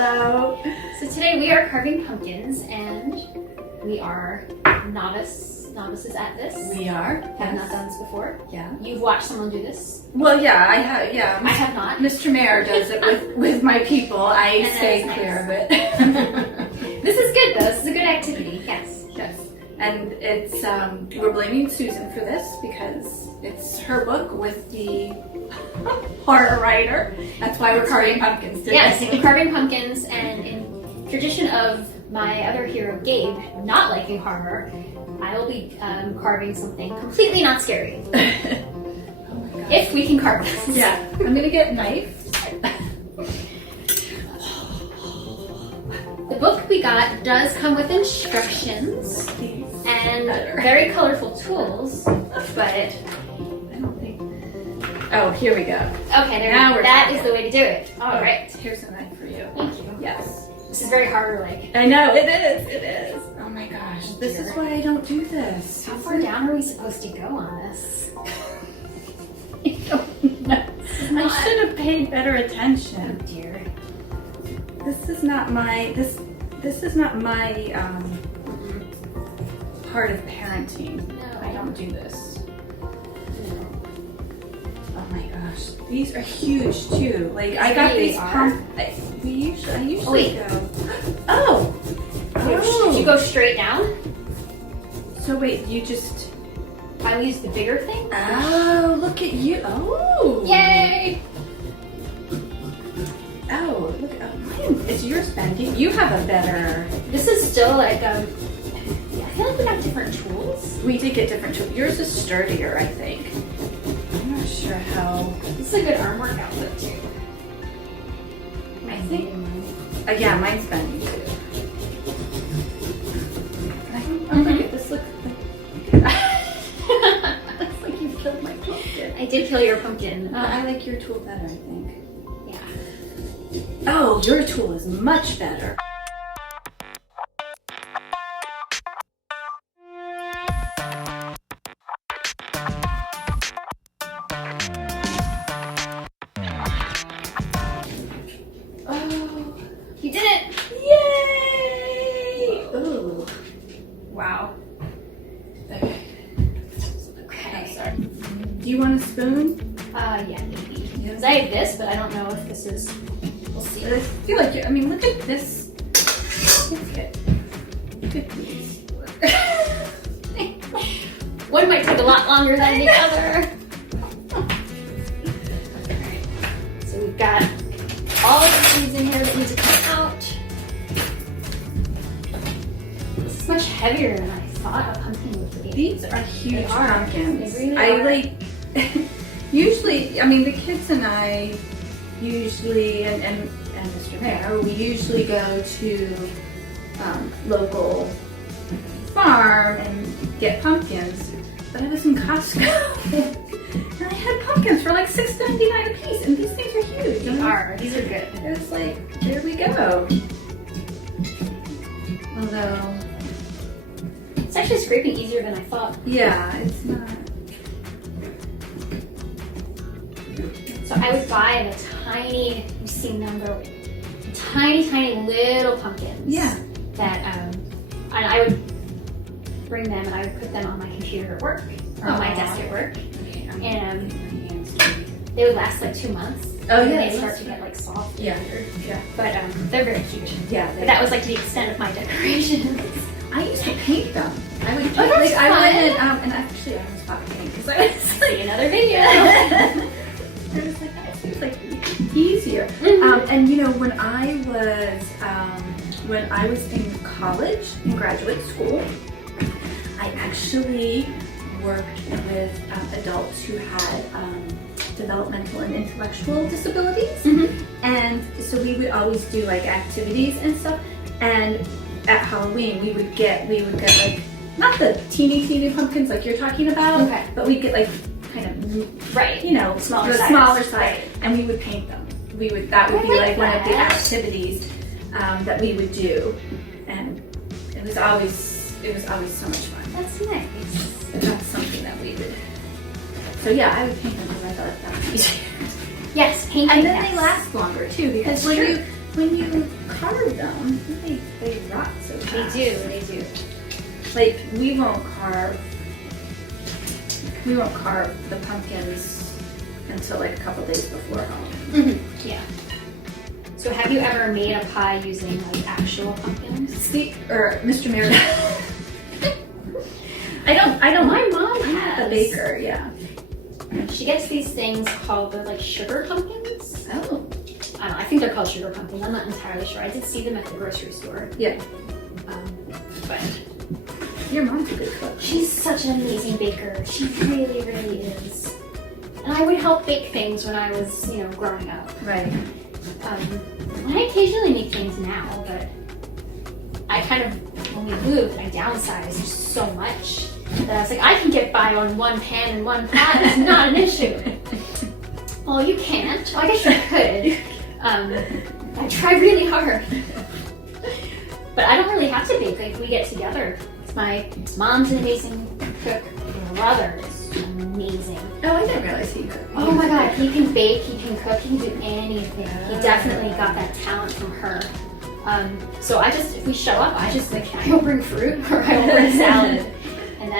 Hello. So today we are carving pumpkins, and we are novices at this. We are. Have not done this before. Yeah. You've watched someone do this. Well, yeah, I have. Yeah, I have not. Mr. Mayor does it with my people. I And stay that is clear of nice. it. This is good though. This is a good activity. Yes. Yes. And it's we're blaming Susan for this because it's her book with the horror writer. That's why we're carving pumpkins today. Yes, we're carving pumpkins, and in tradition of my other hero Gabe not liking horror, I will be carving something completely not scary. Oh my God. If we can carve this. Yeah. I'm gonna get a knife. The book we got does come with instructions and very colorful tools, but I don't think. Oh, here we go. okay, there Now we're that talking. is the way to do it. All right. Here's a knife for you. Thank you. Yes. This is very horror-like. I know, it is, it is. Oh my gosh, this is why I don't do this. How far down are we supposed to go on this? I don't know. I should have paid better Oh attention. dear. This is not my, this is not my part of parenting. No. I don't do this. Oh my gosh, these are huge too. Like I got really these are? I usually Oh, wait. go. Oh. Did you go straight down? So wait, you just. I will use the bigger thing? Oh, look at you. Oh. Yay! Oh, look. Oh, mine. Is yours bending? You have a better. This is still like, I feel like we got different tools. We did get different tools. Yours is sturdier, I think. I'm not sure how. This is a good arm work outfit too. I think. Yeah, mine's bending too. Oh, look at this. Look. Looks like you killed my pumpkin. I did kill your pumpkin. I like your tool better, I think. Yeah. Oh, your tool is much better. Oh, you did it! Yay! Ooh. Wow. Okay. Okay. Sorry. Do you want a spoon? Yeah, maybe. Because I have this, but I don't know if this is. We'll see. I feel like I mean, look at this. Look at these. One might take a lot longer than the other. Alright. So we've got all the seeds in here that need to come out. This is much heavier than I thought a pumpkin would be. These are huge They are. pumpkins. They really I are. like. Usually, I mean, the kids and I usually, and Mr. Mayor, we usually go to local farm and get pumpkins. But I was in Costco and I had pumpkins for like $6.99 a piece, and these things are huge. These are. These are good. It was like, here we go. Although, It's actually scraping easier than I thought. yeah, it's not. So I would buy the tiny, you've seen them grow, tiny, tiny little pumpkins. Yeah. That, and I would bring them and I would put them on my computer at work, or on my Aw. desk at work. Okay, And they would last like 2 months. Oh, and yeah, they they start last- to get like soft. Yeah. Yeah. But they're very cute. Yeah. But that was like the extent of my decorations. I used to paint them. I would paint, that's I went fun. and actually I was about to paint because I was See another video. I was like, that seems like easier. Mhm. And you know, when I was in college, in graduate school, I actually worked with adults who had developmental and intellectual disabilities. Mhm. And so we would always do like activities and stuff. And at Halloween, we would get like, not the teeny pumpkins like you're talking about, Okay. but we'd get like kind of, Right. you know, Smaller the size. smaller size, Right. and we would paint them. That would I be like like one of the that. activities that we would do, and it was always so much fun. That's nice. That's something that we would. So yeah, I would paint them because I thought that was easier. Yes, painting. And then yes. they last longer too, because That's true. when you carve them, they rot so fast. They do. Like we won't carve the pumpkins until like a couple days before Halloween. Yeah. So have you ever made a pie using like actual pumpkins? Mr. Mayor. I don't. My mom I'm has. not the baker. Yeah. She gets these things called like sugar pumpkins. Oh. I don't know. I think they're called sugar pumpkins. I'm not entirely sure. I did see them at the grocery store. Yeah. But Your mom's a good cook. she's such an amazing baker. She really, really is. And I would help bake things when I was, growing up. Right. I occasionally make things now, but I kind of, when we moved, I downsized so much that I was like, I can get by on one pan and one pot. It's not an issue. Well, you can't. Well, I guess you could. I try really hard. But I don't really have to bake. Like, we get together. My mom's an amazing cook. My brother is amazing. Oh, I didn't realize he could. Oh my god, he can bake, he can cook, he can do anything. He definitely got that talent from her. So if we show up, I just like, I will bring fruit or I will bring salad. And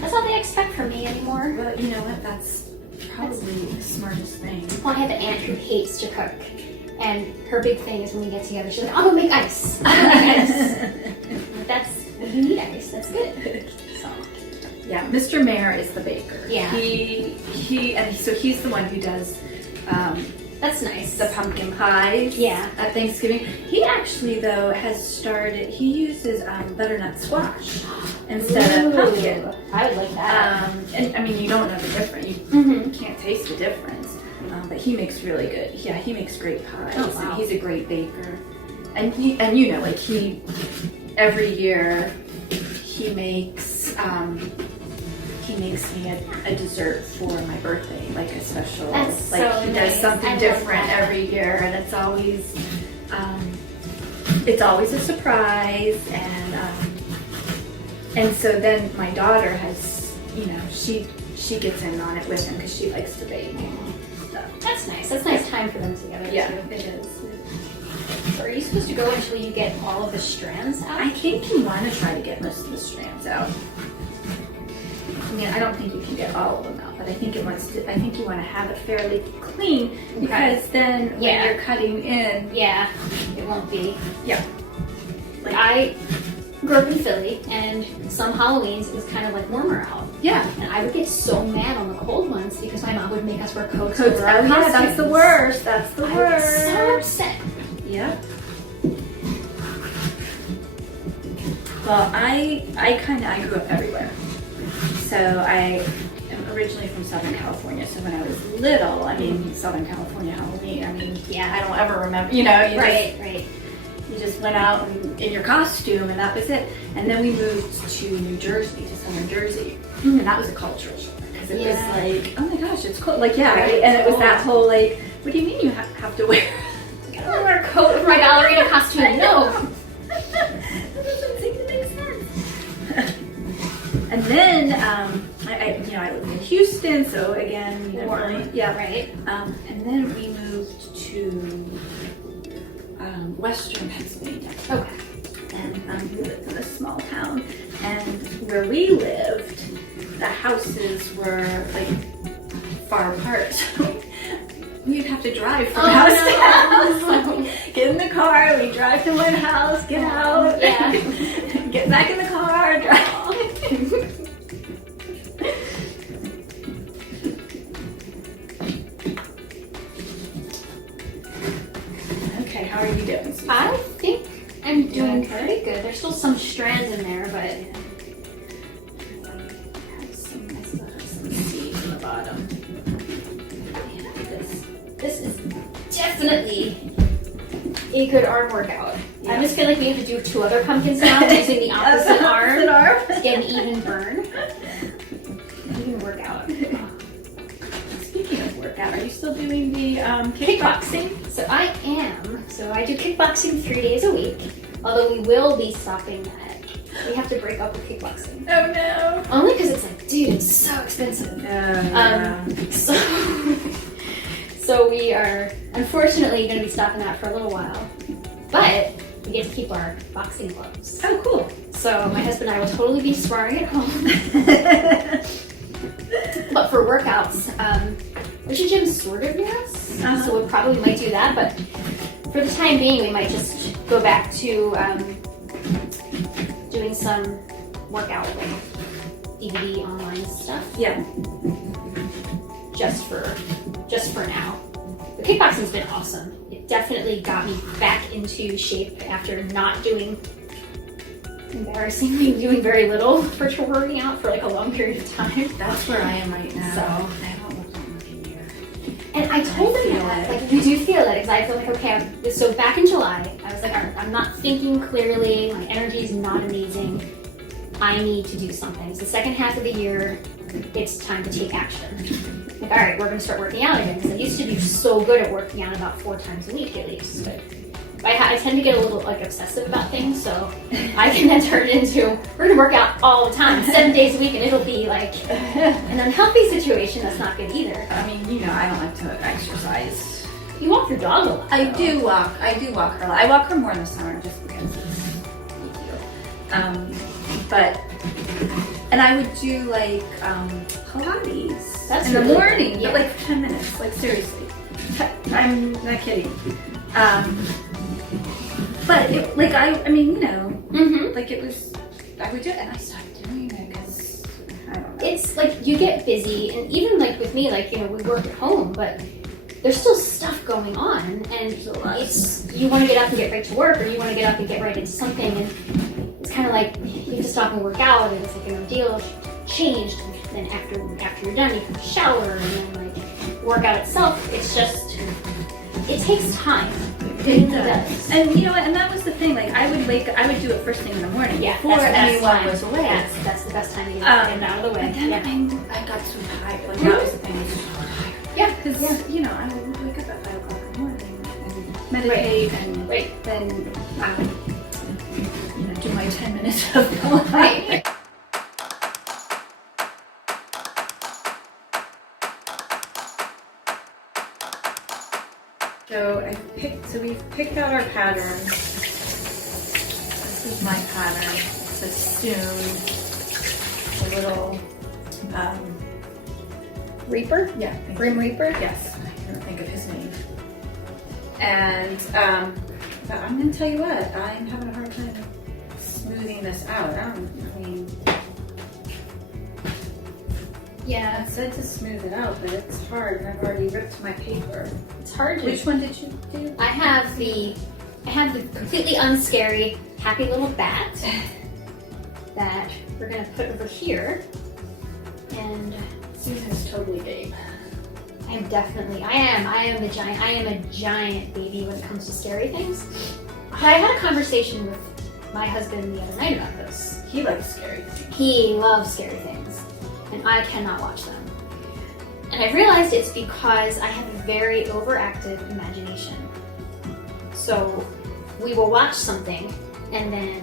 that's all they expect from me anymore. Well, you know what? That's probably the smartest thing. Well, I have an aunt who hates to cook. And her big thing is when we get together, she's like, I'm gonna make ice. I'm gonna make ice. You need ice, that's good. So. Yeah, Mr. Mayor is the baker. Yeah. So he's the one who does That's nice. the pumpkin pies at Thanksgiving. He actually, though, he uses butternut squash instead of pumpkin. I would like that. And I mean, you don't know the difference. You can't taste the difference. But he makes really good. Yeah, he makes great pies. Oh, wow. And he's a great baker. And every year he makes me a dessert for my birthday, like a special. That's like so he nice. does something I love different that. every year, and it's always a surprise. And so then my daughter has, she gets in on it with him because she likes to bake. So. That's nice. That's nice time for them together. Yeah, too. it is. So are you supposed to go until you get all of the strands out? I think you want to try to get most of the strands out. I mean, I don't think you can get all of them out, but I think you want to have it fairly clean because then when you're cutting in, it won't be. Yeah. Like I grew up in Philly, and some Halloweens it was kind of like warmer out. Yeah. And I would get so mad on the cold ones because my mom would make us wear coats Coats. over our Yeah, costumes. that's the worst. That's the I worst. was so upset. Yeah. Well, I grew up everywhere. So I am originally from Southern California. So when I was little, I mean, Southern California Halloween, I mean, I don't ever remember, Right. You just went out in your costume and that was it. And then we moved to New Jersey, to Southern Jersey. And that was a cultural shock because it was like, oh my gosh, it's cold. Like, right? And it was that whole like, what do you mean you have to wear? I don't want to wear a coat with my ballerina costume. No. That doesn't seem to make sense. And then I lived in Houston, so again, Right. And then we moved to Western Pennsylvania. Okay. And we lived in a small town, and where we lived, the houses were like far apart. So we'd have to drive from house to house. Get in the car, we drive to one house, get out, get back in the car, drive. Okay, how are you doing, Susan? I think I'm doing pretty good. There's still some strands in there, but I still have some seeds in the bottom. this is definitely a good arm workout. I just feel like we have to do 2 other pumpkins now using the opposite arm to get an even burn. Even workout. Speaking of workout, are you still doing the kickboxing? So I am. So I do kickboxing 3 days a week. Although we will be stopping that. We have to break up with kickboxing. Oh no! Only because it's like, dude, it's so expensive. So we are unfortunately going to be stopping that for a little while, but we get to keep our boxing gloves. Oh, cool. So my husband and I will totally be sparring at home. But for workouts, which the gym sort of near us, so we probably might do that. But for the time being, we might just go back to doing some workout, like DVD online stuff. Yeah. Just for now. The kickboxing's been awesome. It definitely got me back into shape after embarrassingly doing very little for working out for like a long period of time. That's where I am right now. So I don't look like a year. and I told him that, like, you do feel it, because I feel like, okay, so back in July, I was like, I'm not thinking clearly, my energy is not amazing, I need to do something. It's the second half of the year, it's time to take action. Like, all right, we're going to start working out again, because I used to be so good at working out about 4 times a week at least. But I tend to get a little like obsessive about things, so I can then turn it into, we're going to work out all the time, 7 days a week, and it'll be like an unhealthy situation that's not good either. I mean, you know, I don't like to exercise. You walk your dog a lot. I do walk her a lot. I walk her more in the summer just because it's and I would do like Pilates That's in the really morning, good, yeah. but like for 10 minutes, like seriously. I'm not kidding. But it, like I mean, you know, like it was, I would do it and I stopped doing it because I don't know. It's like you get busy, and even like with me, like, you know, we work at home, but there's still stuff going on, and it's, you want to get up and get right to work, or you want to get up and get right into something, and it's kind of like you have to stop and work out, and it's like an ordeal, changed, and then after you're done, you can shower, and then like workout itself, it's just, it takes time. It does. And you know what? And that was the thing. Like I would do it first thing in the morning. Yeah, before that's the best anyone time. was awake. That's the best time to get it out of the way. But then I got so tired. Like that was the thing. I was so tired. Yeah, because you know I would wake up at 5 o'clock in the morning and meditate and then you know, do my 10 minutes of Pilates. So we've picked out our pattern. This is my pattern. It's a spoon, a little Reaper? yeah, Grim Reaper? yes, I can't think of his name. And but I'm gonna tell you what, I'm having a hard time smoothing this out. I mean, Yeah. I said to smooth it out, but it's hard, and I've already ripped my paper. It's hard to. Which one did you do? I have the completely unscary happy little bat that we're gonna put over here, and Susan's totally babe. I am a giant baby when it comes to scary things. I had a conversation with my husband the other night about this. He likes scary things. He loves scary things, and I cannot watch them. And I realized it's because I have a very overactive imagination. So we will watch something, and then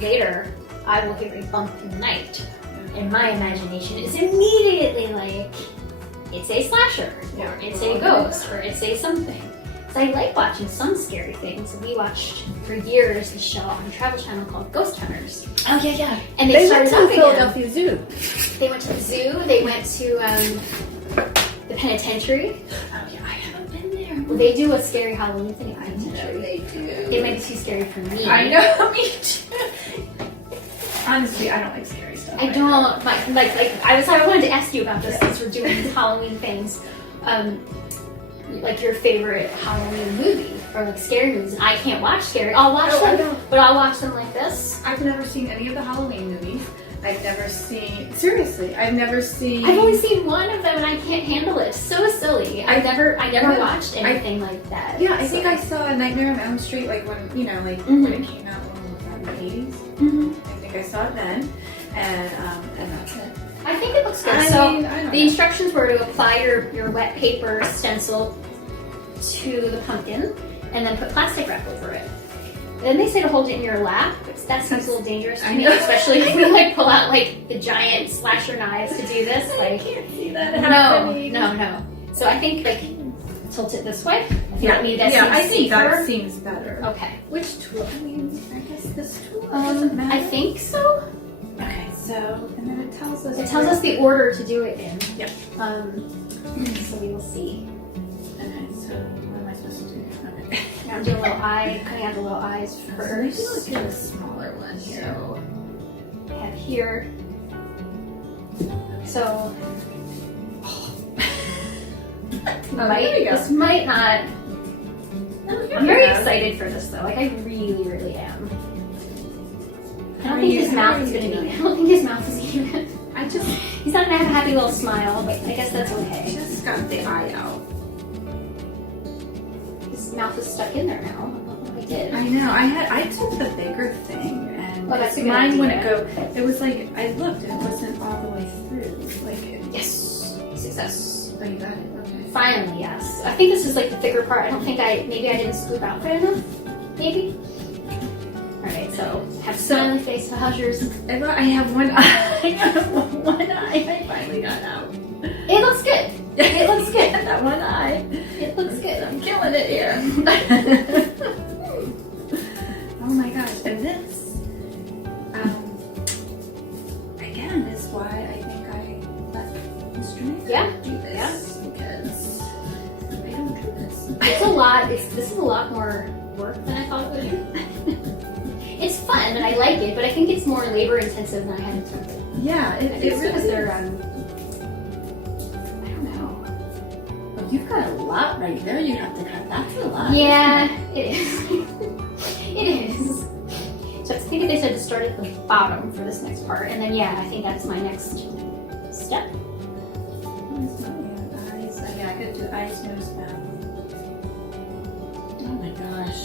later I will hear a bump in the night. And my imagination is immediately like, it's a slasher, or it's a ghost, or it's a something. So I like watching some scary things. We watched for years a show on Travel Channel called Ghost Hunters. Oh yeah. And They started went to up the again. Philadelphia Zoo. They went to the zoo, they went to the penitentiary. Oh yeah, I haven't been there. Well, they do a scary Halloween thing at the I know penitentiary. they do. It might be too scary for me. I know, me too. Honestly, I don't like scary stuff. I don't, I wanted to ask you about this since we're doing these Halloween things. Like your favorite Halloween movie, or like scary movies. And I can't watch scary. I'll watch them, but I'll watch them like this. I've never seen any of the Halloween movies. I've never seen, seriously, I've never seen. I've only seen one of them and I can't handle it. It's so silly. I never watched anything like that. Yeah, I think I saw Nightmare on Elm Street, like when, you know, like when it came out, when was that, in the 80s? I think I saw it then, and that's it. I think it looks good. I So mean, I don't the know. instructions were to apply your wet paper stencil to the pumpkin and then put plastic wrap over it. Then they say to hold it in your lap, but that seems a little dangerous to I me, know. especially if we like pull out like the giant slasher knives to do this. I Like, can't see that no. So I think like tilt it this way. I think Yeah, maybe that yeah, I seems think that safer. seems better. Okay. Which tool? I mean, I guess this tool doesn't matter. I think so. Okay, so, and then it tells us. It tells us the order to do it in. Yep. So we will see. Okay, so what am I supposed to do? Okay. Now I'm doing a little eye, cutting out the little eyes first. Maybe look at a smaller one here. So I have here. So There you go. this might not. Oh, here I'm we very go. excited for this though. Like I really, really am. I How don't are think you- his how mouth are is you gonna be. doing? I don't think his mouth is even. I just He's not gonna have a happy little smile, but I guess that's okay. got the eye out. His mouth is stuck in there now. I don't know what I did. I know. I took the bigger thing, and Oh, that's a good mine idea. wouldn't go. It was like I looked, and it wasn't all the way through. Like, Yes, success. oh, you got it. Okay. Finally, yes. I think this is like the thicker part. I don't think maybe I didn't scoop out good enough. Maybe. All right, so have smiley face. So how's yours? I have one eye. I have one eye. I finally got out. It looks good. It looks good. That one eye. It looks good. I'm killing it here. Oh my gosh! And this, again, is why I think I let Mr. Nathan Yeah. do this because I don't do this. It's a lot. This is a lot more work than I thought it would be. It's fun and I like it, but I think it's more labor intensive than I had expected. Yeah, I think it it's really because is. they're I don't know. Well, you've got a lot right there. You have to cut. That's a lot. yeah, it is. It is. So I think they said to start at the bottom for this next part, and then yeah, I think that's my next step. Eyes. Yeah, I could do eyes, nose, mouth. Oh my gosh.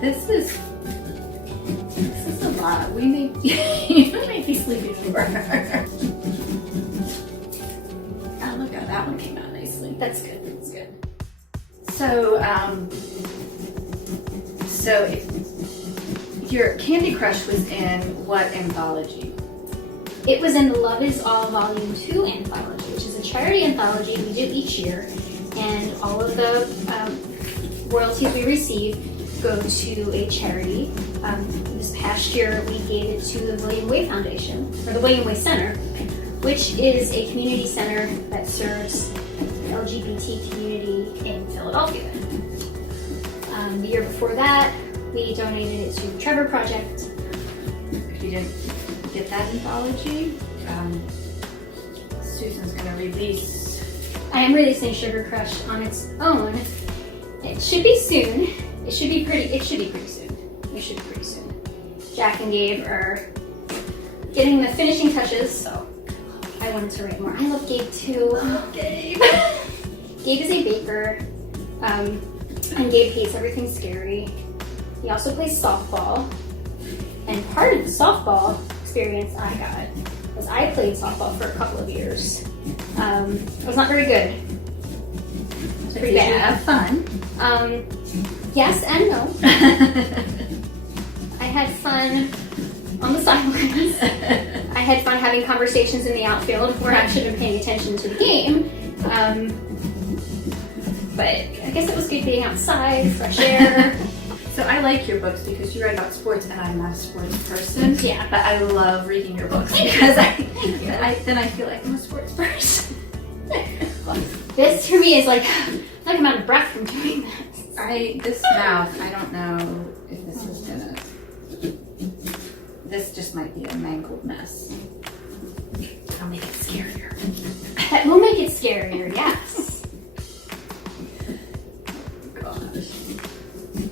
This is a lot. We may you may be sleeping over. Oh, look how that one came out nicely. That's good. That's good. So, if your Candy Crush was in what anthology? It was in the Love Is All Volume 2 anthology, which is a charity anthology we do each year, and all of the royalties we receive go to a charity. This past year, we gave it to the William Way Foundation, or the William Way Center, which is a community center that serves the LGBT community in Philadelphia. The year before that, we donated it to the Trevor Project. If you didn't get that anthology, Susan's gonna release. I am releasing Sugar Crush on its own. It should be soon. It should be pretty soon. It should be pretty soon. Jack and Gabe are getting the finishing touches, so I wanted to write more. I love Gabe too. Oh, Gabe. Gabe is a baker, and Gabe hates everything scary. He also plays softball, and part of the softball experience I got was I played softball for a couple of years. It was not very good. It was pretty Did you bad. have fun? Yes and no. I had fun on the sidelines. I had fun having conversations in the outfield where I should have been paying attention to the game. But I guess it was good being outside, fresh air. So I like your books because you write about sports, and I'm not a sports person. Yeah. But I love reading your books because then I feel like I'm a sports person. This for me is like I'm out of breath from doing this. This mouth, I don't know if this is gonna. This just might be a mangled mess. I'll make it scarier. That will make it scarier, yes. Gosh.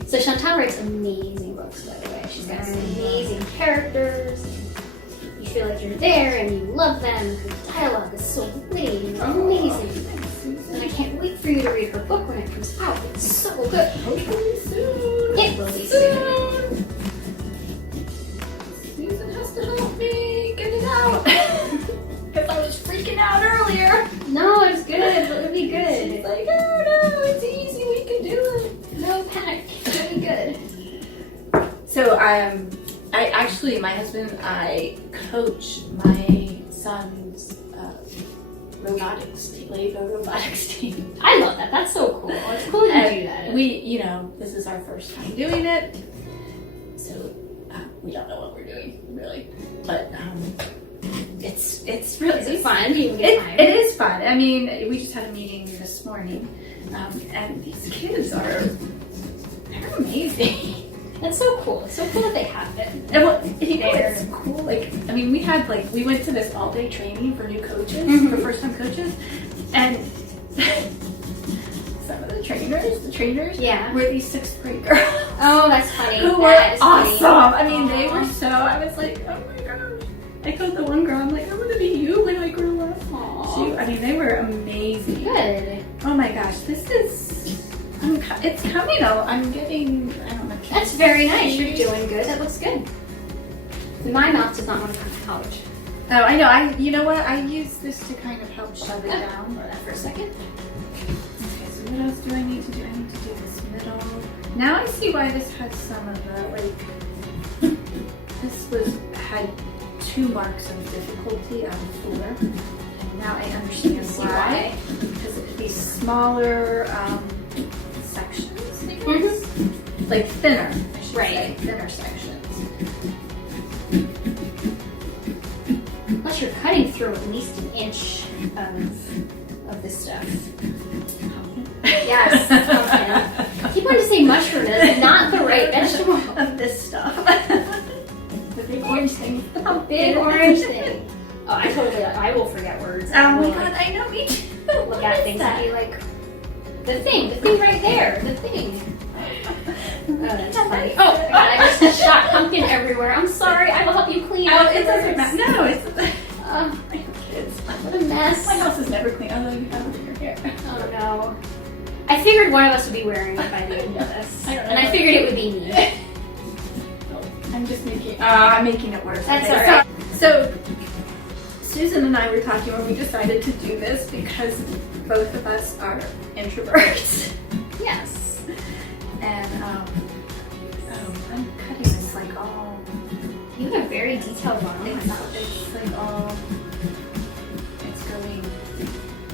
So Chantal writes amazing books, by the way. She's got some amazing characters. You feel like you're there and you love them. Her dialogue is so witty and amazing. And I can't wait for you to read her book when it comes out. It's so good. Hopefully soon. It will be soon. Susan has to help me get it out. Because I was freaking out earlier. No, it's good. It'll be good. She's like, oh no, it's easy, we can do it. No panic. It'll be good. So I actually, my husband and I coach my son's robotics team, Lego robotics team. I love that. That's so cool. It's cool that you do that. We, this is our first time doing it, so we don't know what we're doing really, but it's really Is it fun? Do you get time? It is fun. I mean, we just had a meeting this morning, and these kids they're amazing. That's so cool. It's so cool that they have it. And it's cool. Like, I mean, we went to this all-day training for new coaches, for first-time coaches, and some of the trainers, Yeah. were these 6th grade girls. Oh, that's funny. Who were That is awesome. funny. I mean, they were so. I was like, oh my gosh. I told the one girl, I'm like, I want to be you when I grow up. They were amazing. Good. Oh my gosh, this is. It's coming out. I'm getting. I don't know. That's very nice. You're doing good. That looks good. My mouth does not want to come to college. Oh, I know. You know what? I use this to kind of help shut it down. For that for a second. Okay, so what else do I need to do? I need to do this middle. Now I see why this had some of the this had 2 marks of difficulty out of 4. And now I understand why. Because these smaller sections, I guess? Like thinner, I should say, thinner sections. Unless you're cutting through at least an inch of this stuff. Yes. Okay. I keep wanting to say mushroom. That's not the right vegetable. Of this stuff. The big orange thing. A big orange thing. Oh, I will forget words. Oh my god, I know, me too. Look at things and be like, the thing right there, the thing. Oh, that's funny. Oh god, I just shot pumpkin everywhere. I'm sorry. I will help you clean. Oh, it doesn't matter. No, it's. My kids. What a mess. My house is never clean, although you have it in your hair. Oh no. I figured one of us would be wearing it by the end of this. And I figured it would be me. I'm just I'm making it worse. That's alright. So, Susan and I were talking when we decided to do this because both of us are introverts. Yes. And, I'm cutting this like all. You have a very detailed drawing. It's like all. It's going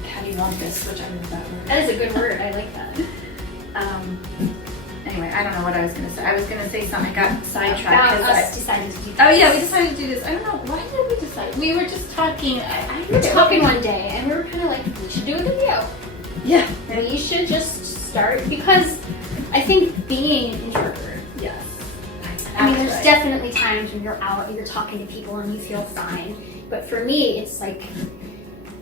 cattywampus, which I love that word. That is a good word. I like that. Anyway, I don't know what I was going to say. I was going to say something. I got sidetracked. About us deciding to do this. Oh yeah, we decided to do this. I don't know. Why did we decide? We were just talking. We were talking one day and we were kind of like, we should do a video. Yeah. We should just start because I think being an introvert. Yes. I mean, there's definitely times when you're out, you're talking to people and you feel fine. But for me, it's like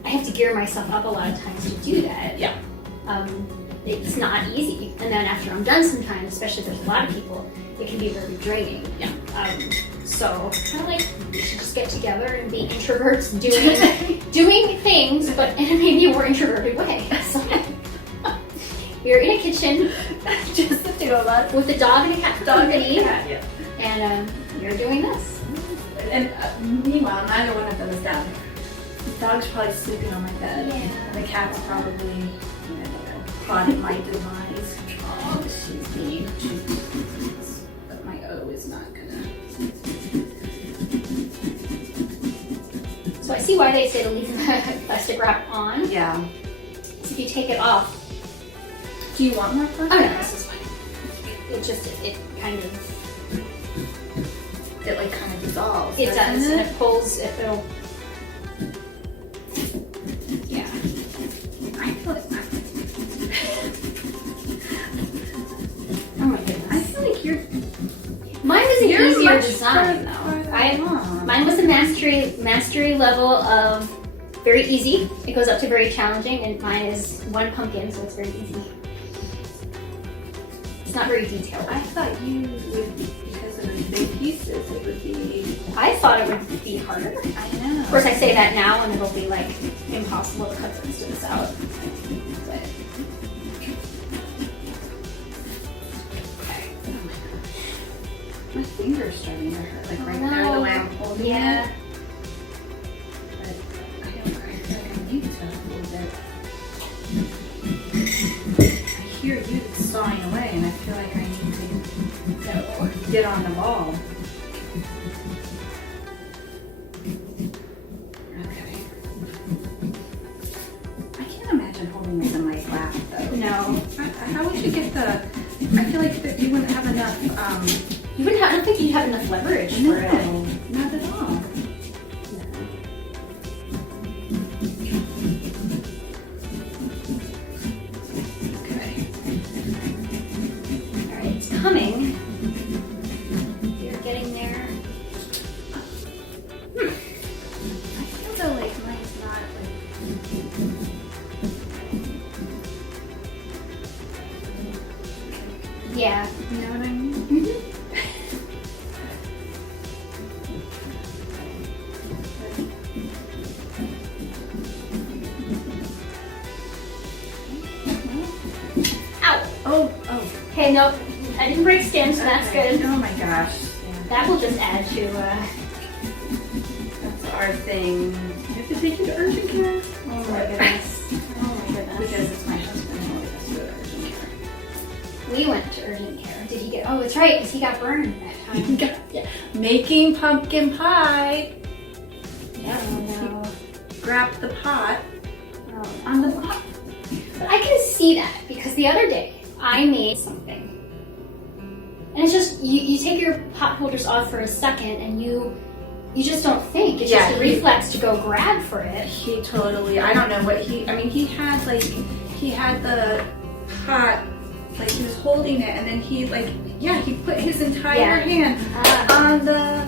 I have to gear myself up a lot of times to do that. Yeah. It's not easy. And then after I'm done sometimes, especially if there's a lot of people, it can be very draining. Yeah. So kind of like we should just get together and be introverts doing things, but in a maybe more introverted way. So we're in a kitchen, Just the 2 of us. with a dog and a cat. Dog and a cat. Yeah. And you're doing this. And meanwhile, neither one of them is down. The dog's probably sleeping on my bed. Yeah. And the cat's probably, plotting my demise. Oh, she's mean. But my O is not gonna. So I see why they say to leave the plastic wrap on. Yeah. So if you take it off, Do you want more plastic? oh no, this is fine. It kind of It like kind of dissolves. it does, doesn't and it? it pulls. It'll yeah. I feel like Oh my goodness. I feel like you're Mine was an You're easier much design though. farther along. Mine was a mastery level of very easy. It goes up to very challenging, and mine is 1 pumpkin, so it's very easy. It's not very detailed. I thought you would, because of the big pieces, it would be. I thought it would be harder. I know. Of course, I say that now, and it'll be like impossible to cut the distance out. But okay. My finger's starting to hurt, like right Oh, there, no. the way I'm holding Yeah. it. But I feel like I need to a little bit. I hear you sawing away, and I feel like I need to get on the ball. Okay. should get the. I feel like that you wouldn't have enough. You wouldn't have, I don't think you'd have enough leverage for it. No, not at all. Okay. All right, it's coming. You're getting there. I feel though like mine's not like. Yeah. You know what I mean? Mm-hmm. Ow. Oh. Okay, nope. I didn't break skin, so that's Okay. good. Oh my gosh. That will just add to, That's our thing. We have to take you to urgent care. oh my goodness. Oh my goodness. Because it's my husband who always has to go to urgent care. We went to urgent care. Did he get, oh, that's right, because he got burned that time. Yeah. Making pumpkin pie. Yeah, oh no. Grab the pot. Oh, On the pot. but I can see that because the other day I made something. And it's just, you take your pot holders off for a second and you just don't think. It's just a reflex to go grab for it. He totally, I don't know what he had the pot, like he was holding it and then he put his entire hand on the,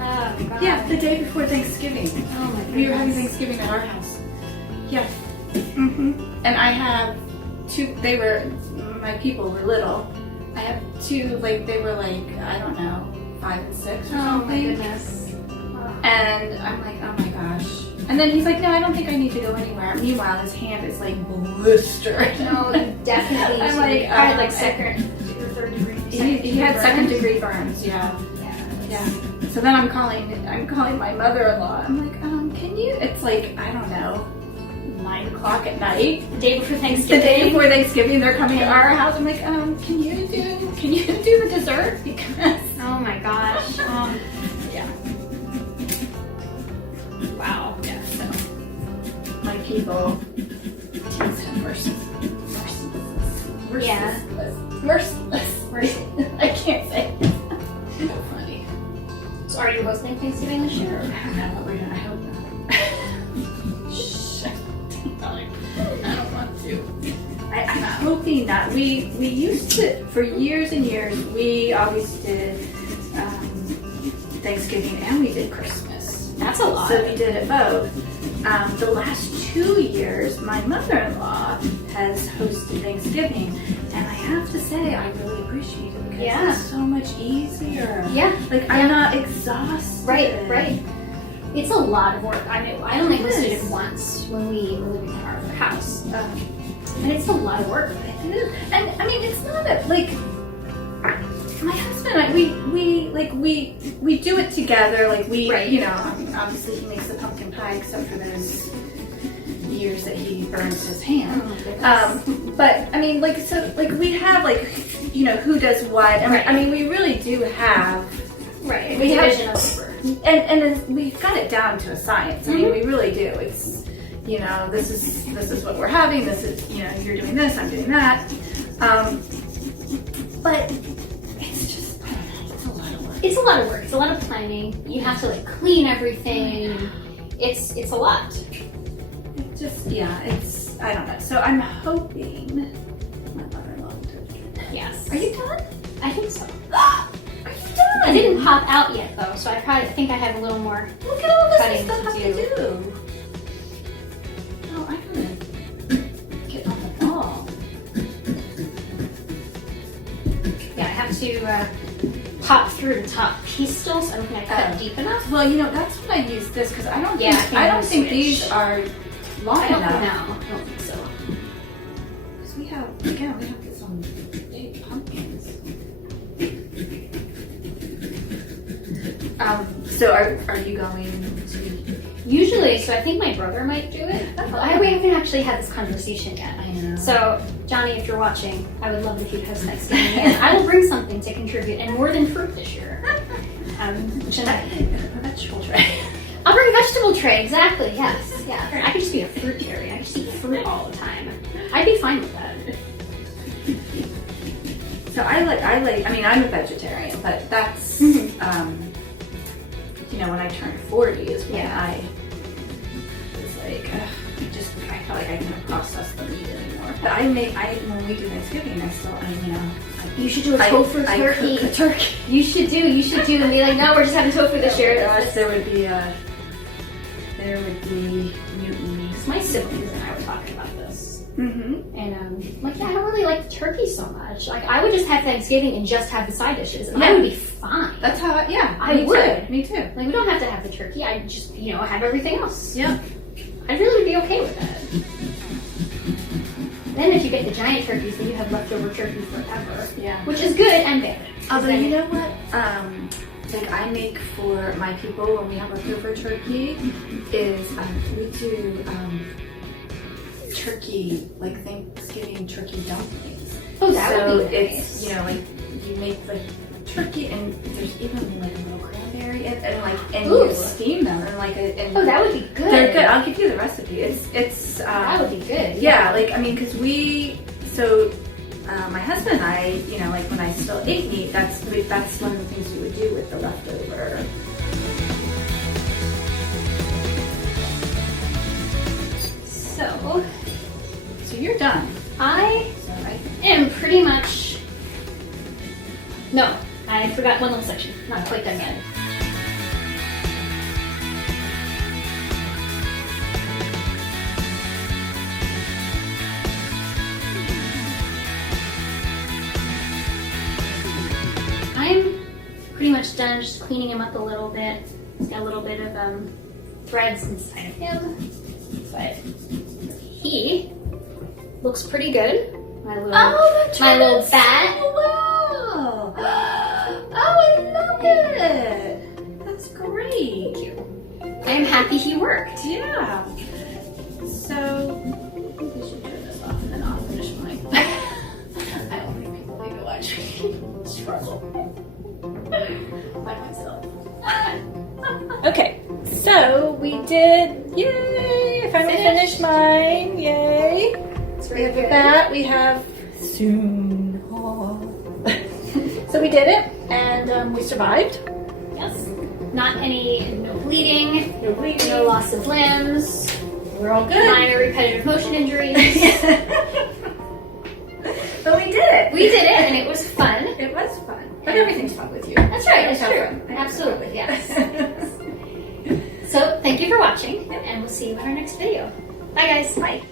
Oh, God. the day before Thanksgiving. Oh my goodness. We were having Thanksgiving at our house. Yeah. And I have two, my people were little. I have two, they were I don't know, 5 and 6 or Oh my something. goodness. And I'm like, oh my gosh. And then he's like, no, I don't think I need to go anywhere. Meanwhile, his hand is blistered. No, definitely. I'm like, probably second or third degree. He had second-degree burns, yeah. So then I'm calling my mother-in-law. I'm like, can you? It's I don't know, 9 o'clock at night. The day before The Thanksgiving. day before Thanksgiving, they're coming to our house. I'm like, can you do the dessert? Because Oh my gosh. yeah. Wow. Yeah, so my people Yeah. merciless. I can't say. So funny. So are you hosting Thanksgiving this year? I hope not. Shh. I don't want to. I'm hoping not. We used to, for years and years, we always did Thanksgiving and we did Christmas. That's a lot. So we did it both. The last 2 years, my mother-in-law has hosted Thanksgiving, and I have to say, I really appreciate it because it's so much easier. Yeah. I'm not exhausted. Right. It's a lot of work. I mean, I only hosted it once when we were living in our other house. And it's a lot of work. It is. And I mean, it's not my husband and I, we do it together. I mean, obviously he makes the pumpkin pie except for those years that he burns his hand. Oh my goodness. But I mean, we have who does what. I mean, we really do have. Right. We Division have, of labor. and we've got it down to a science. I mean, we really do. It's this is what we're having. This is you're doing this, I'm doing that. But it's just it's a lot of work. It's a lot of work. It's a lot of planning. You have to clean everything. It's a lot. It just it's I don't know. So I'm hoping my mother-in-law will do it. Yes. Are you done? I think so. Are you done? I didn't pop out yet though, so I probably think I have a little more. Look at all this cutting stuff to to do. Oh, I'm gonna get on the ball. Yeah, I have to pop through the top piece still, so I don't think I cut deep enough. Well, that's what I use this because I don't Yeah, think I don't think these are long I don't enough. know. I don't think so. Because we have some big pumpkins. So are you going to? Usually, so I think my brother might do it. Oh. We haven't actually had this conversation yet. I know. So, Johnny, if you're watching, I would love it if you'd host Thanksgiving, and I will bring something to contribute, and more than fruit this year. Which a vegetable tray. I'll bring a vegetable tray, exactly, yes. Yeah. I could just be a fruit fairy. I just eat fruit all the time. I'd be fine with that. So I mean, I'm a vegetarian, but that's, you know, when I turned 40 is when I was like, I felt like I couldn't process the meat anymore. But when we do Thanksgiving, you know. You should do a tofu turkey. I cook a turkey. You should do, and be like, no, we're just having tofu this year. There would be mutiny. My siblings and I were talking about this. Mm-hmm. And like, yeah, I don't really like the turkey so much. Like, I would just have Thanksgiving and just have the side dishes, and I would be fine. That's how, I would. Me too. Like, we don't have to have the turkey. I just, you know, have everything else. Yeah. I really would be okay with that. Then if you get the giant turkeys, then you have leftover turkey forever. Yeah. Which is good and bad. Although, you know what? Like I make for my people when we have leftover turkey is we do turkey, like Thanksgiving turkey dumplings. Oh, that would be it's nice. You know, like you make like turkey and there's even like a little cranberry and you steam them and oh, that would be good. They're good. I'll give you the recipe. It's that would be good. Yeah, like I mean, because my husband and I, you know, like when I still ate meat, that's one of the things we would do with the leftover. So you're done. I am pretty much. No, I forgot one little section. Not quite done yet. I'm pretty much done, just cleaning him up a little bit. He's got a little bit of threads inside of him, but he looks pretty good. My little bat. So well. Oh, I love it. That's great. Thank you. I am happy he worked. Yeah. So I think we should turn this off and then I'll finish mine. I don't think people need to watch me struggle by myself. Okay, so we did, yay, I finally finished mine, yay. It's We really have good. that, we have soon. Oh. So we did it, and we survived. Yes. No bleeding, No bleeding. no loss of limbs, We're all good. minor repetitive motion injuries. But we did it. We did it, and it was fun. It was fun. But everything's fun with you. That's right, Always that's have true. fun. Absolutely, yes. So, thank you for watching, and we'll see you in our next video. Bye, guys. Bye.